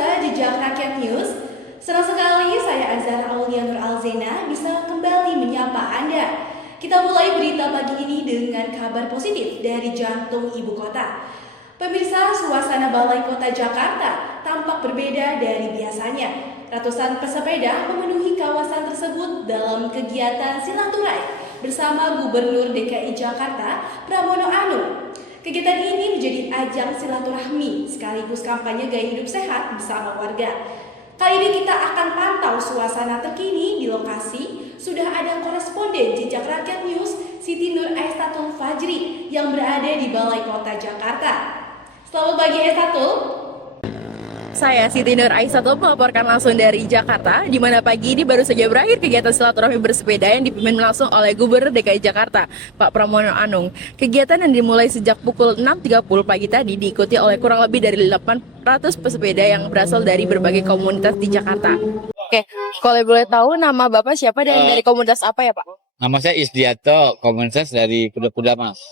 pemirsa Jejak Rakyat News, senang sekali saya Azhar Aulia Nur Alzena bisa kembali menyapa Anda. Kita mulai berita pagi ini dengan kabar positif dari jantung ibu kota. Pemirsa, suasana Balai Kota Jakarta tampak berbeda dari biasanya. Ratusan pesepeda memenuhi kawasan tersebut dalam kegiatan silaturahmi bersama Gubernur DKI Jakarta Pramono Anung. Kegiatan ini menjadi ajang silaturahmi sekaligus kampanye gaya hidup sehat bersama warga. Kali ini kita akan pantau suasana terkini di lokasi. Sudah ada koresponden Jejak Rakyat News Siti Nur Aisatul Fajri yang berada di Balai Kota Jakarta. Selamat pagi Aisatul. Saya Siti Nur Aisatul melaporkan langsung dari Jakarta, di mana pagi ini baru saja berakhir kegiatan silaturahmi bersepeda yang dipimpin langsung oleh Gubernur DKI Jakarta, Pak Pramono Anung. Kegiatan yang dimulai sejak pukul 6.30 pagi tadi diikuti oleh kurang lebih dari 800 pesepeda yang berasal dari berbagai komunitas di Jakarta. Oke, kalau boleh tahu nama Bapak siapa dan dari komunitas apa ya Pak? Nama saya Isdiato, komunitas dari Kuda Mas.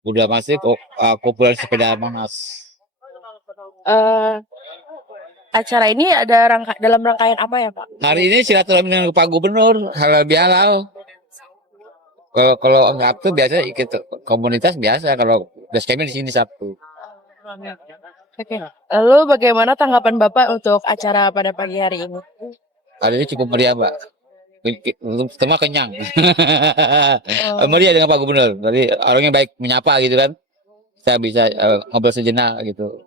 Kuda Mas itu kumpulan sepeda Monas. Acara ini ada dalam rangkaian apa ya Pak? Hari ini silaturahmi dengan Pak Gubernur, halal bihalal. Kalau Sabtu biasa ikut komunitas biasa, kalau kami di sini Sabtu. Oke. Lalu bagaimana tanggapan Bapak untuk acara pada pagi hari ini? Hari ini cukup meriah, Mbak. Semua kenyang. Meriah dengan Pak Gubernur. Jadi orangnya baik, menyapa gitu kan. Saya bisa ngobrol sejenak gitu.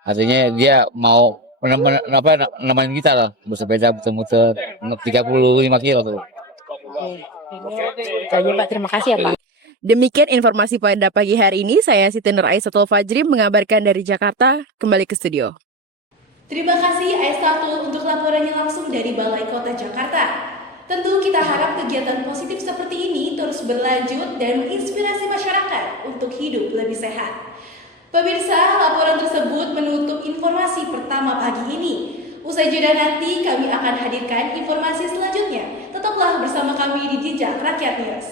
Artinya dia mau nemenin kita lah, bersepeda muter-muter 35 kilo tuh. Jadi Pak, terima kasih ya Pak. Demikian informasi pada pagi hari ini. Saya Siti Nur Aisatul Fajri mengabarkan dari Jakarta. Kembali ke studio. Terima kasih Aisatul untuk laporannya langsung dari Balai Kota Jakarta. Tentu kita harap kegiatan positif seperti ini terus berlanjut dan menginspirasi masyarakat untuk hidup lebih sehat. Pemirsa, laporan tersebut menutup informasi pertama pagi ini. Usai jeda nanti kami akan hadirkan informasi selanjutnya. Tetaplah bersama kami di Jejak Rakyat News.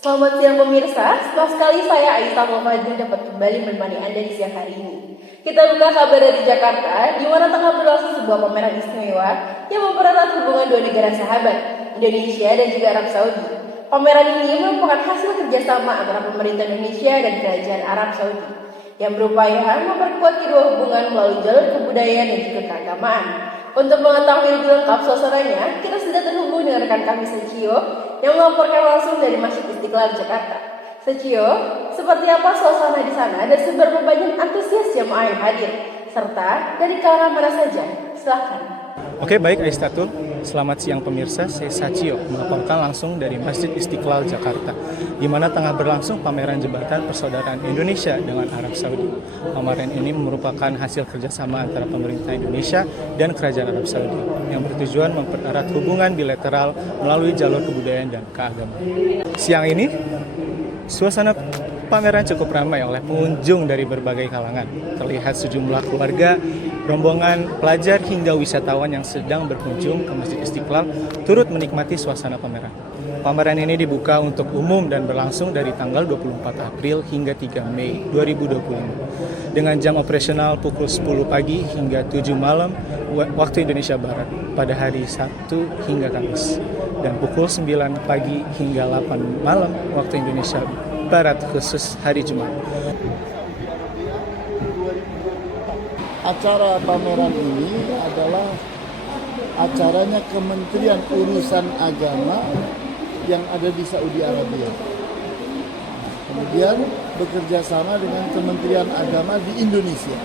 Selamat siang pemirsa, senang sekali saya Aisatul Fajri dapat kembali menemani Anda di siang hari ini. Kita buka kabar dari Jakarta, di mana tengah berlangsung sebuah pameran istimewa yang mempererat hubungan dua negara sahabat, Indonesia dan juga Arab Saudi. Pameran ini merupakan hasil kerjasama antara pemerintah Indonesia dan Kerajaan Arab Saudi yang berupaya memperkuat kedua hubungan melalui jalur kebudayaan dan juga keagamaan. Untuk mengetahui lebih lengkap suasananya, kita sudah terhubung dengan rekan kami Sechio yang melaporkan langsung dari Masjid Istiqlal Jakarta. Sechio, seperti apa suasana di sana dan seberapa banyak antusias jemaah yang hadir, serta dari kalangan mana saja? Silakan. Oke, baik Aisatul. Selamat siang pemirsa, saya Sachio melaporkan langsung dari Masjid Istiqlal Jakarta, di mana tengah berlangsung pameran jembatan persaudaraan Indonesia dengan Arab Saudi. Pameran ini merupakan hasil kerjasama antara pemerintah Indonesia dan Kerajaan Arab Saudi yang bertujuan mempererat hubungan bilateral melalui jalur kebudayaan dan keagamaan. Siang ini, suasana pameran cukup ramai oleh pengunjung dari berbagai kalangan. Terlihat sejumlah keluarga, rombongan pelajar hingga wisatawan yang sedang berkunjung ke Masjid Istiqlal turut menikmati suasana pameran. Pameran ini dibuka untuk umum dan berlangsung dari tanggal 24 April hingga 3 Mei 2025 dengan jam operasional pukul 10 pagi hingga 7 malam waktu Indonesia Barat pada hari Sabtu hingga Kamis dan pukul 9 pagi hingga 8 malam waktu Indonesia Barat khusus hari Jumat. Acara pameran ini adalah acaranya Kementerian Urusan Agama yang ada di Saudi Arabia. Kemudian bekerja sama dengan Kementerian Agama di Indonesia.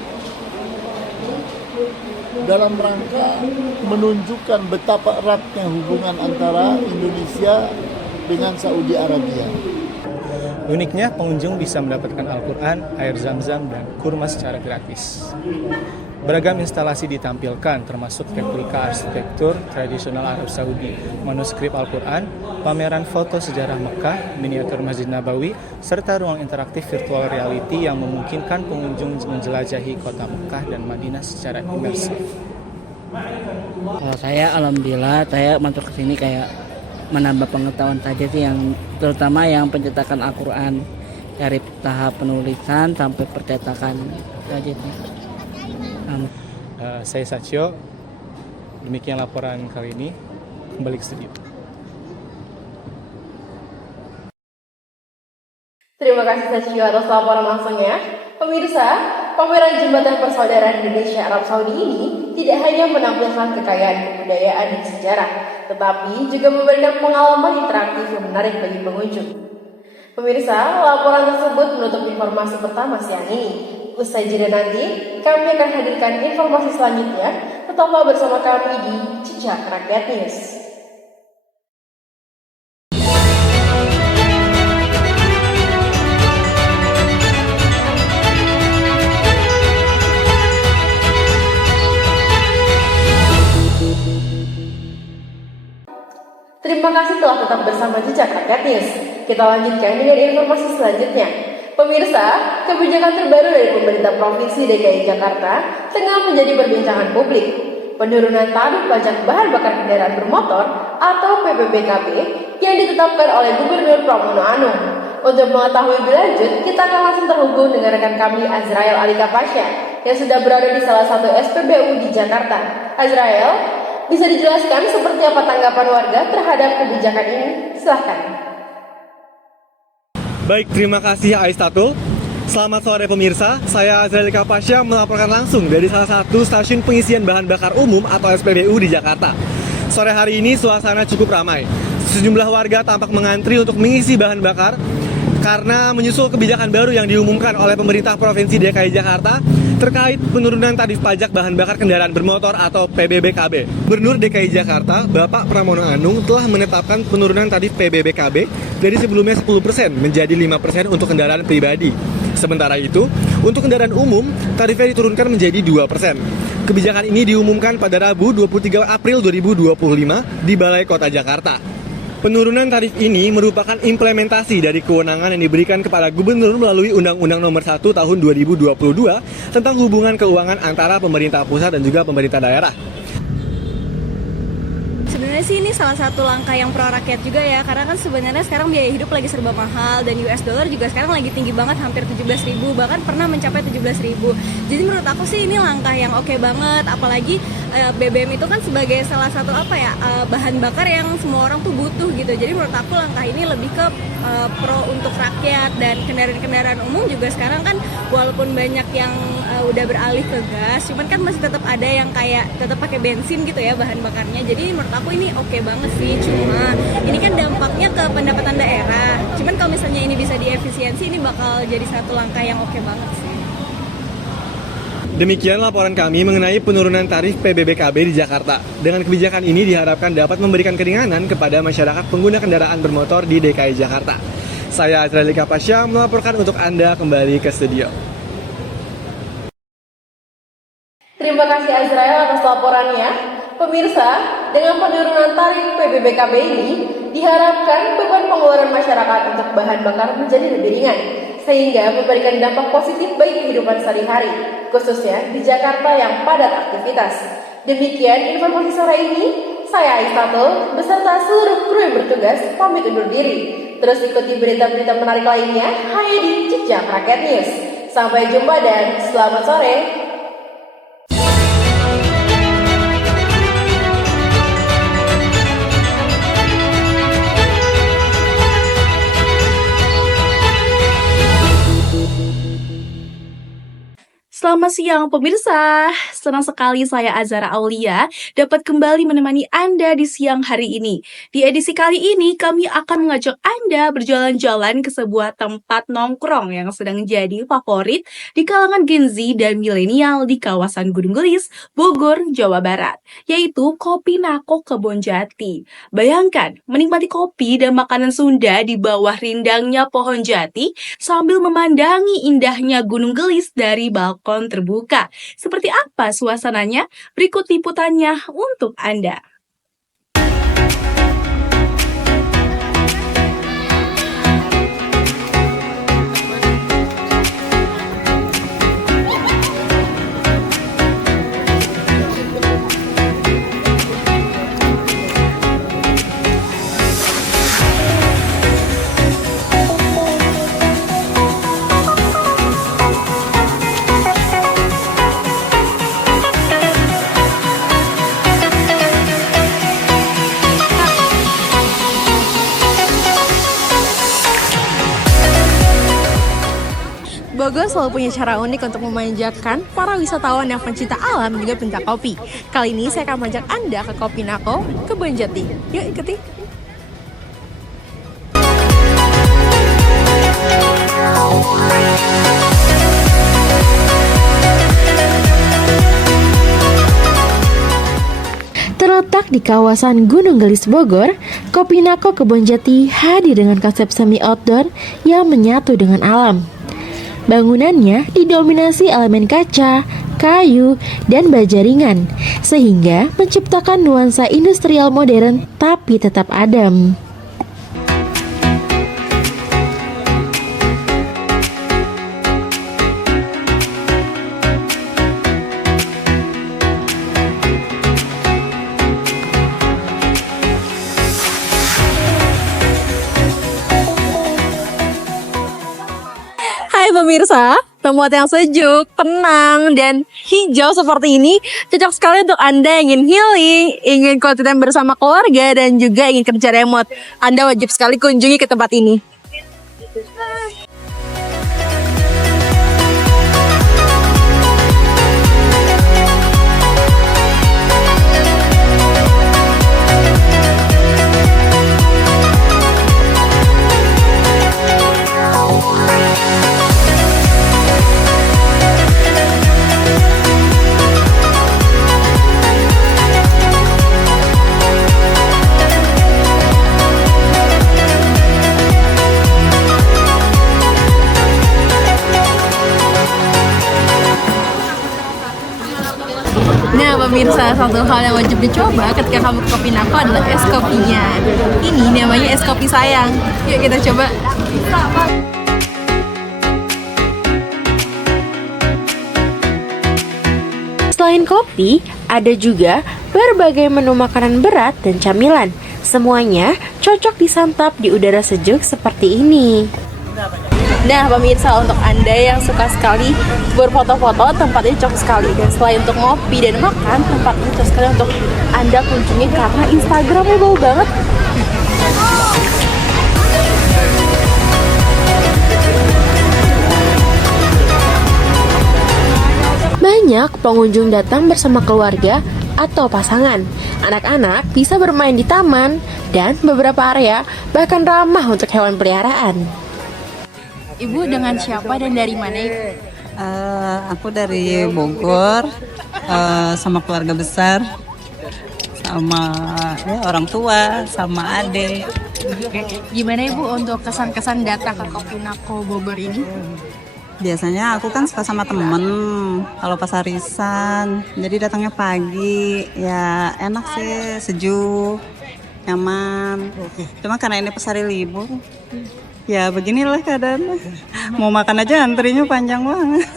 Dalam rangka menunjukkan betapa eratnya hubungan antara Indonesia dengan Saudi Arabia. Uniknya, pengunjung bisa mendapatkan Al-Quran, air zam-zam, dan kurma secara gratis. Beragam instalasi ditampilkan, termasuk replika arsitektur tradisional Arab Saudi, manuskrip Al-Quran, pameran foto sejarah Mekah, miniatur Masjid Nabawi, serta ruang interaktif virtual reality yang memungkinkan pengunjung menjelajahi kota Mekah dan Madinah secara imersif. Kalau saya alhamdulillah saya masuk ke sini kayak menambah pengetahuan saja sih, yang terutama yang pencetakan Al-Qur'an dari tahap penulisan sampai percetakan saja sih. Saya Satyo, demikian laporan kali ini, kembali ke studio. Terima kasih Satyo atas laporan langsungnya. Pemirsa, pameran Jembatan Persaudaraan Indonesia Arab Saudi ini tidak hanya menampilkan kekayaan kebudayaan dan sejarah, tetapi juga memberikan pengalaman interaktif yang menarik bagi pengunjung. Pemirsa, laporan tersebut menutup informasi pertama siang ini. Usai jeda nanti, kami akan hadirkan informasi selanjutnya. Tetaplah bersama kami di Jejak Rakyat News. Terima kasih telah tetap bersama Jejak Rakyat News. Kita lanjutkan dengan informasi selanjutnya. Pemirsa, kebijakan terbaru dari pemerintah Provinsi DKI Jakarta tengah menjadi perbincangan publik. Penurunan tarif pajak bahan bakar kendaraan bermotor atau PPBKB yang ditetapkan oleh Gubernur Pramono Anung. Untuk mengetahui lebih lanjut, kita akan langsung terhubung dengan rekan kami Azrael Alika Pasha yang sudah berada di salah satu SPBU di Jakarta. Azrael, bisa dijelaskan seperti apa tanggapan warga terhadap kebijakan ini? Silahkan. Baik, terima kasih Aistatul. Selamat sore pemirsa, saya Azrael Kapasya melaporkan langsung dari salah satu stasiun pengisian bahan bakar umum atau SPBU di Jakarta. Sore hari ini suasana cukup ramai. Sejumlah warga tampak mengantri untuk mengisi bahan bakar karena menyusul kebijakan baru yang diumumkan oleh pemerintah Provinsi DKI Jakarta terkait penurunan tarif pajak bahan bakar kendaraan bermotor atau PBBKB. Gubernur DKI Jakarta, Bapak Pramono Anung telah menetapkan penurunan tarif PBBKB dari sebelumnya 10% menjadi 5% untuk kendaraan pribadi. Sementara itu, untuk kendaraan umum, tarifnya diturunkan menjadi 2%. Kebijakan ini diumumkan pada Rabu 23 April 2025 di Balai Kota Jakarta. Penurunan tarif ini merupakan implementasi dari kewenangan yang diberikan kepada gubernur melalui Undang-Undang Nomor 1 Tahun 2022 tentang hubungan keuangan antara pemerintah pusat dan juga pemerintah daerah. Sebenarnya sih ini salah satu langkah yang pro rakyat juga ya, karena kan sebenarnya sekarang biaya hidup lagi serba mahal dan US dollar juga sekarang lagi tinggi banget, hampir 17.000, bahkan pernah mencapai 17.000. Jadi menurut aku sih ini langkah yang oke banget, apalagi BBM itu kan sebagai salah satu bahan bakar yang semua orang tuh butuh gitu. Jadi menurut aku langkah ini lebih ke pro untuk rakyat, dan kendaraan-kendaraan umum juga sekarang kan walaupun banyak yang udah beralih ke gas, cuman kan masih tetap ada yang kayak tetap pakai bensin gitu ya bahan bakarnya. Jadi menurut aku ini oke banget sih, cuma ini kan dampaknya ke pendapatan daerah. Cuman kalau misalnya ini bisa diefisiensi, ini bakal jadi satu langkah yang oke banget sih. Demikian laporan kami mengenai penurunan tarif PBBKB di Jakarta. Dengan kebijakan ini diharapkan dapat memberikan keringanan kepada masyarakat pengguna kendaraan bermotor di DKI Jakarta. Saya Azrael Kapasya melaporkan untuk Anda kembali ke studio. Terima kasih Azrael atas laporannya. Pemirsa, dengan penurunan tarif PBBKB ini, diharapkan beban pengeluaran masyarakat untuk bahan bakar menjadi lebih ringan, sehingga memberikan dampak positif bagi kehidupan sehari-hari, khususnya di Jakarta yang padat aktivitas. Demikian informasi sore ini, saya Aistatul beserta seluruh kru yang bertugas pamit undur diri. Terus ikuti berita-berita menarik lainnya hanya di Jejak Rakyat News. Sampai jumpa dan selamat sore. Selamat siang pemirsa, senang sekali saya Azara Aulia dapat kembali menemani Anda di siang hari ini. Di edisi kali ini kami akan mengajak Anda berjalan-jalan ke sebuah tempat nongkrong yang sedang jadi favorit di kalangan Gen Z dan milenial di kawasan Gunung Gelis, Bogor, Jawa Barat, yaitu Kopi Nako Kebonjati. Bayangkan menikmati kopi dan makanan Sunda di bawah rindangnya pohon jati sambil memandangi indahnya Gunung Gelis dari balkon terbuka. Seperti apa suasananya? Berikut liputannya untuk Anda. Bogor selalu punya cara unik untuk memanjakan para wisatawan yang pencinta alam dan juga pencinta kopi. Kali ini saya akan mengajak Anda ke Kopinako, Kebonjati. Yuk ikuti. Terletak di kawasan Gunung Gelis Bogor, Kopinako Kebonjati hadir dengan konsep semi outdoor yang menyatu dengan alam. Bangunannya didominasi elemen kaca, kayu, dan baja ringan, sehingga menciptakan nuansa industrial modern tapi tetap adem. Hai pemirsa, tempat yang sejuk, tenang, dan hijau seperti ini cocok sekali untuk Anda yang ingin healing, ingin quality time bersama keluarga, dan juga ingin kerja remote. Anda wajib sekali kunjungi ke tempat ini. Nah pemirsa, satu hal yang wajib dicoba ketika kamu ke Kopinako adalah es kopinya. Ini namanya es kopi sayang. Yuk kita coba. Selain kopi, ada juga berbagai menu makanan berat dan camilan. Semuanya cocok disantap di udara sejuk seperti ini. Nah pemirsa, untuk Anda yang suka sekali berfoto-foto, tempat ini cocok sekali. Dan selain untuk ngopi dan makan, tempat ini cocok sekali untuk Anda kunjungi karena Instagramnya bau banget. Banyak pengunjung datang bersama keluarga atau pasangan. Anak-anak bisa bermain di taman dan beberapa area bahkan ramah untuk hewan peliharaan. Ibu dengan siapa dan dari mana Ibu? Aku dari Bogor, sama keluarga besar, sama orang tua, sama adik. Gimana Ibu untuk kesan-kesan datang ke Kopinako Bogor ini? Biasanya aku kan suka sama temen kalau pas arisan, jadi datangnya pagi, ya enak sih, sejuk, nyaman. Cuma karena ini pas hari libur, ya beginilah keadaan. Mau makan aja antrinya panjang banget.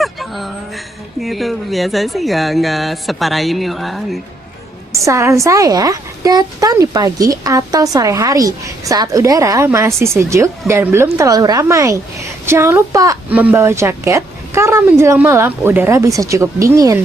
Gitu, biasa sih nggak separah ini lah. Gitu. Saran saya, datang di pagi atau sore hari saat udara masih sejuk dan belum terlalu ramai. Jangan lupa membawa jaket karena menjelang malam udara bisa cukup dingin.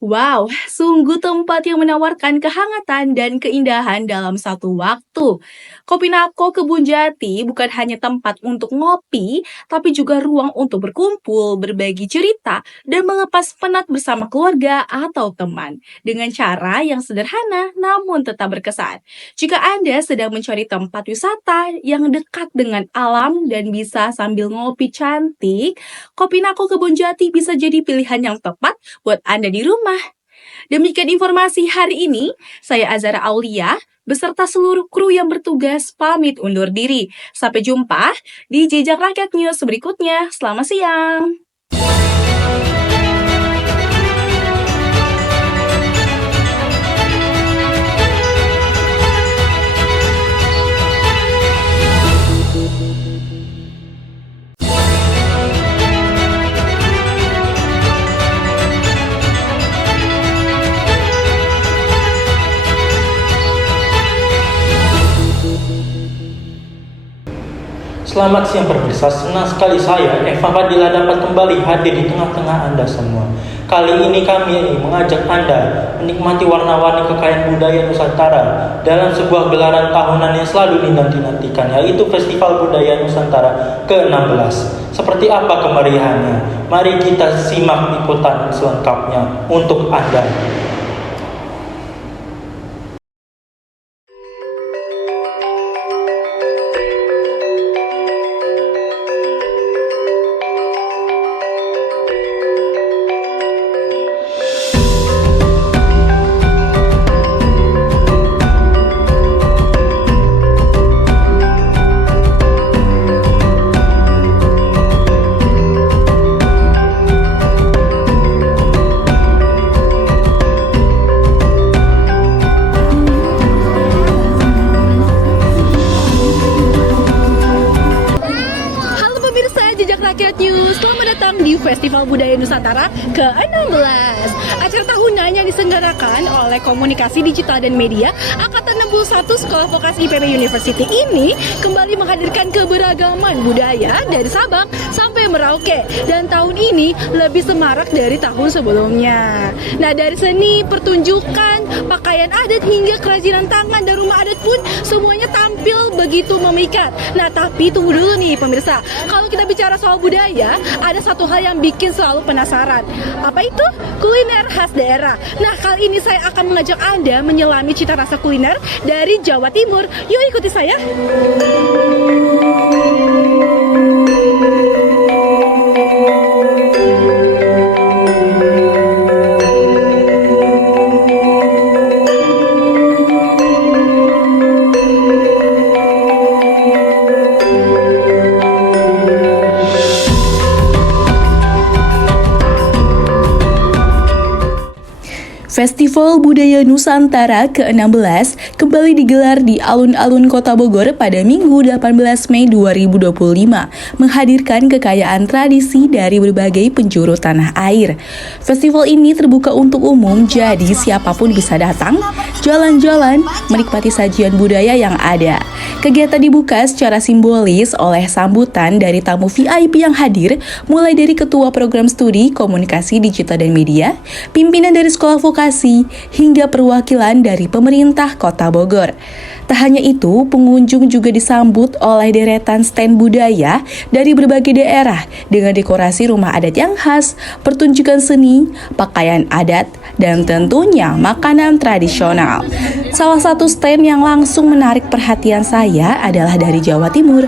Wow, sungguh tempat yang menawarkan kehangatan dan keindahan dalam satu waktu. Kopinako Kebonjati bukan hanya tempat untuk ngopi, tapi juga ruang untuk berkumpul, berbagi cerita, dan melepas penat bersama keluarga atau teman. Dengan cara yang sederhana namun tetap berkesan. Jika Anda sedang mencari tempat wisata yang dekat dengan alam dan bisa sambil ngopi cantik, Kopinako Kebonjati bisa jadi pilihan yang tepat buat Anda di rumah. Demikian informasi hari ini, saya Azara Aulia beserta seluruh kru yang bertugas pamit undur diri. Sampai jumpa di Jejak Rakyat News berikutnya. Selamat siang. Selamat siang pemirsa, senang sekali saya, Eva Fadila, dapat kembali hadir di tengah-tengah Anda semua. Kali ini kami mengajak Anda menikmati warna-warni kekayaan budaya Nusantara dalam sebuah gelaran tahunan yang selalu dinanti-nantikan, yaitu Festival Budaya Nusantara ke-16. Seperti apa kemeriahannya? Mari kita simak liputan selengkapnya untuk Anda. Rakyat News, selamat datang di Festival Budaya Nusantara ke-16. Acara tahunan yang diselenggarakan oleh Komunikasi Digital dan Media Angkatan 61 Sekolah Vokasi IPB University ini kembali menghadirkan keberagaman budaya dari Sabang sampai Merauke, dan tahun ini lebih semarak dari tahun sebelumnya. Nah, dari seni, pertunjukan, pakaian adat hingga kerajinan tangan dan rumah adat pun semuanya tampil begitu memikat. Nah, tapi tunggu dulu nih pemirsa, kalau kita bicara soal budaya, ada satu hal yang bikin selalu penasaran. Apa itu? Kuliner khas daerah. Nah, kali ini saya akan mengajak Anda menyelami cita rasa kuliner dari Jawa Timur. Yuk ikuti saya. Festival Budaya Nusantara ke-16 kembali digelar di alun-alun Kota Bogor pada Minggu 18 Mei 2025, menghadirkan kekayaan tradisi dari berbagai penjuru tanah air. Festival ini terbuka untuk umum, jadi siapapun bisa datang, jalan-jalan, menikmati sajian budaya yang ada. Kegiatan dibuka secara simbolis oleh sambutan dari tamu VIP yang hadir, mulai dari Ketua Program Studi Komunikasi Digital dan Media, pimpinan dari Sekolah Vokasi, hingga perwakilan dari pemerintah Kota Bogor. Tak hanya itu, pengunjung juga disambut oleh deretan stand budaya dari berbagai daerah dengan dekorasi rumah adat yang khas, pertunjukan seni, pakaian adat, dan tentunya makanan tradisional. Salah satu stand yang langsung menarik perhatian saya adalah dari Jawa Timur.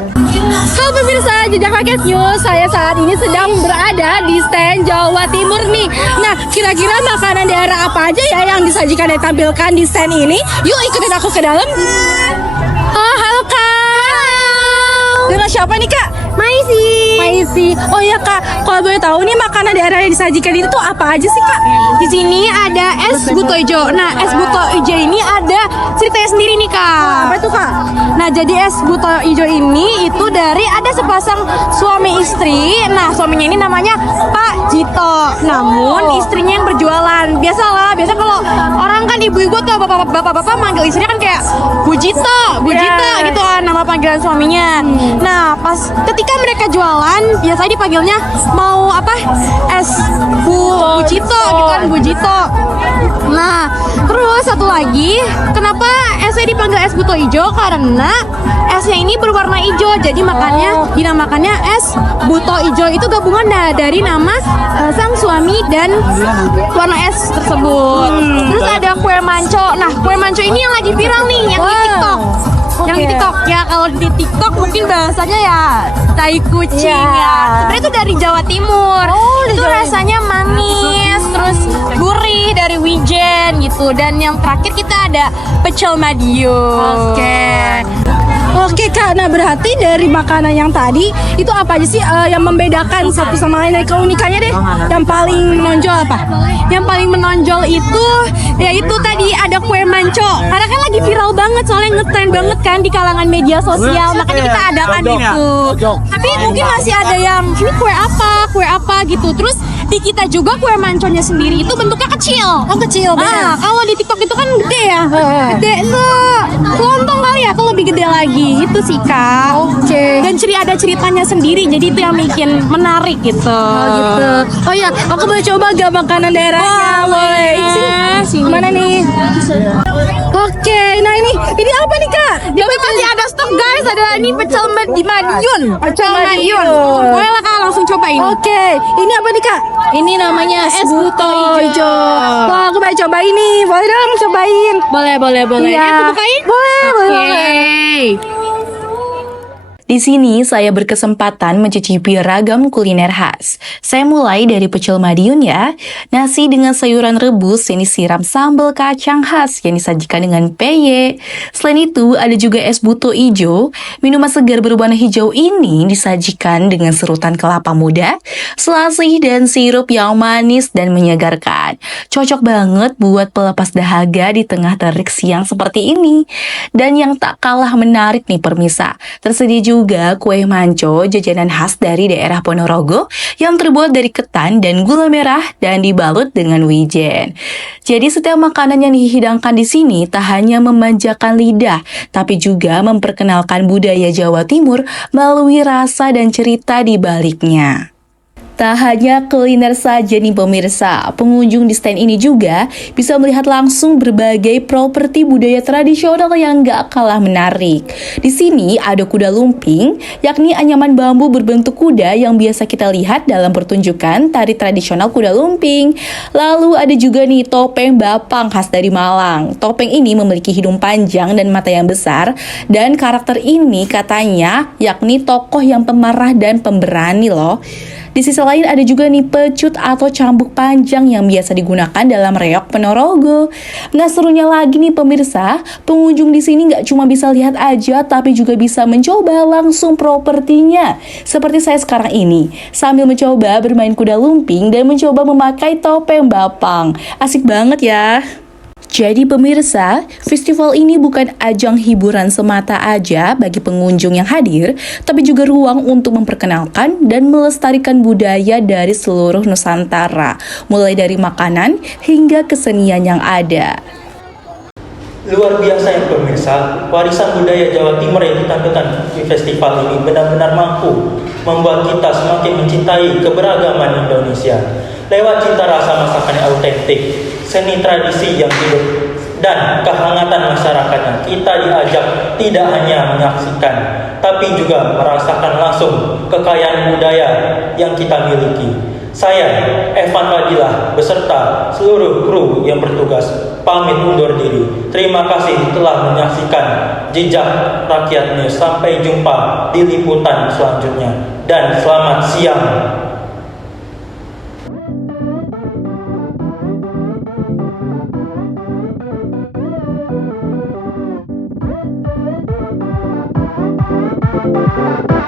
Halo pemirsa Jejak Rakyat News, saya saat ini sedang berada di stand Jawa Timur nih. Nah, kira-kira makanan daerah apa aja ya yang disajikan dan ditampilkan di stand ini? Yuk ikutin aku ke dalam. Oh, halo Kak. Dengan siapa nih Kak? Maisi. Oh iya Kak, kalau boleh tahu nih makanan daerah yang disajikan itu tuh apa aja sih Kak? Di sini ada es buto ijo. Nah, es buto ijo ini ada ceritanya sendiri nih Kak. Apa itu Kak? Nah, jadi es buto ijo ini itu dari ada sepasang suami istri. Nah, suaminya ini namanya Pak Jito. Namun istrinya yang berjualan. Biasa kalau orang kan ibu-ibu atau bapak-bapak manggil istrinya kan kayak Bu Jito gitu kan nama panggilan suaminya. Nah, pas ketika mereka jualan, biasanya dipanggilnya mau apa? Es Bu Jito gitu kan, Bu Jito. Nah, terus satu lagi, kenapa esnya dipanggil es buto ijo? Karena esnya ini berwarna hijau, jadi makanya dinamakannya es buto ijo. Itu gabungan dari nama sang suami dan warna es tersebut. Terus ada kue manco. Nah, kue manco ini yang lagi viral nih, yang di TikTok. Yang di TikTok ya, kalau di TikTok mungkin bahasanya ya tai kucing ya. Sebenarnya itu dari Jawa Timur. Itu rasanya manis, terus gurih dari wijen gitu. Dan yang terakhir kita ada pecel Madiun. Oke Kak, nah berarti dari makanan yang tadi itu apa aja sih yang membedakan satu sama lain, dari keunikannya deh? Yang paling menonjol apa? Yang paling menonjol itu yaitu tadi ada kue manco. Karena kan lagi viral banget, soalnya ngetrend banget kan di kalangan media sosial. Makanya kita adakan itu. Tapi mungkin masih ada yang ini kue apa gitu. Terus Di kita juga kue manconya sendiri itu bentuknya kecil. Oh kecil, benar. Kalau di TikTok itu kan gede ya. Gede lontong kali ya, kalau lebih gede lagi. Itu sih Kak. Oke. Dan ada ceritanya sendiri, jadi itu yang bikin menarik gitu. Oh gitu. Oh ya, aku mau coba gak makanan daerahnya? Boleh. Sini. Mana nih? Oke, nah ini apa nih Kak? Dia masih ada stok guys, ada ini pecel Madiun. Pecel Madiun. Boleh lah Kak, langsung coba ini. Oke, ini apa nih Kak? Ini namanya es buto hijau. Wah, aku mau coba ini. Boleh dong cobain. Boleh. Iya. Aku bukain? Boleh. Di sini saya berkesempatan mencicipi ragam kuliner khas. Saya mulai dari pecel Madiun ya. Nasi dengan sayuran rebus yang disiram sambal kacang khas yang disajikan dengan peye. Selain itu ada juga es buto hijau. Minuman segar berwarna hijau ini disajikan dengan serutan kelapa muda, selasih dan sirup yang manis dan menyegarkan. Cocok banget buat pelepas dahaga di tengah terik siang seperti ini. Dan yang tak kalah menarik nih permisa, tersedia juga kue manco, jajanan khas dari daerah Ponorogo yang terbuat dari ketan dan gula merah dan dibalut dengan wijen. Jadi setiap makanan yang dihidangkan di sini tak hanya memanjakan lidah, tapi juga memperkenalkan budaya Jawa Timur melalui rasa dan cerita di baliknya. Tak hanya kuliner saja nih pemirsa, pengunjung di stand ini juga bisa melihat langsung berbagai properti budaya tradisional yang gak kalah menarik. Di sini ada kuda lumping, yakni anyaman bambu berbentuk kuda yang biasa kita lihat dalam pertunjukan tari tradisional kuda lumping. Lalu ada juga nih topeng bapang khas dari Malang. Topeng ini memiliki hidung panjang dan mata yang besar, dan karakter ini katanya yakni tokoh yang pemarah dan pemberani loh. Di sisi lain ada juga nih pecut atau cambuk panjang yang biasa digunakan dalam reog Ponorogo. Nah serunya lagi nih pemirsa, pengunjung di sini nggak cuma bisa lihat aja, tapi juga bisa mencoba langsung propertinya. Seperti saya sekarang ini, sambil mencoba bermain kuda lumping dan mencoba memakai topeng bapang. Asik banget ya. Jadi pemirsa, festival ini bukan ajang hiburan semata aja bagi pengunjung yang hadir, tapi juga ruang untuk memperkenalkan dan melestarikan budaya dari seluruh Nusantara, mulai dari makanan hingga kesenian yang ada. Luar biasa ya pemirsa, warisan budaya Jawa Timur yang ditampilkan di festival ini benar-benar mampu membuat kita semakin mencintai keberagaman Indonesia. Lewat cita rasa masakan yang autentik, seni tradisi yang hidup, dan kehangatan masyarakatnya, kita diajak tidak hanya menyaksikan, tapi juga merasakan langsung kekayaan budaya yang kita miliki. Saya, Evan Fadilah, beserta seluruh kru yang bertugas, pamit undur diri. Terima kasih telah menyaksikan Jejak Rakyat News. Sampai jumpa di liputan selanjutnya, dan selamat siang. Thank you.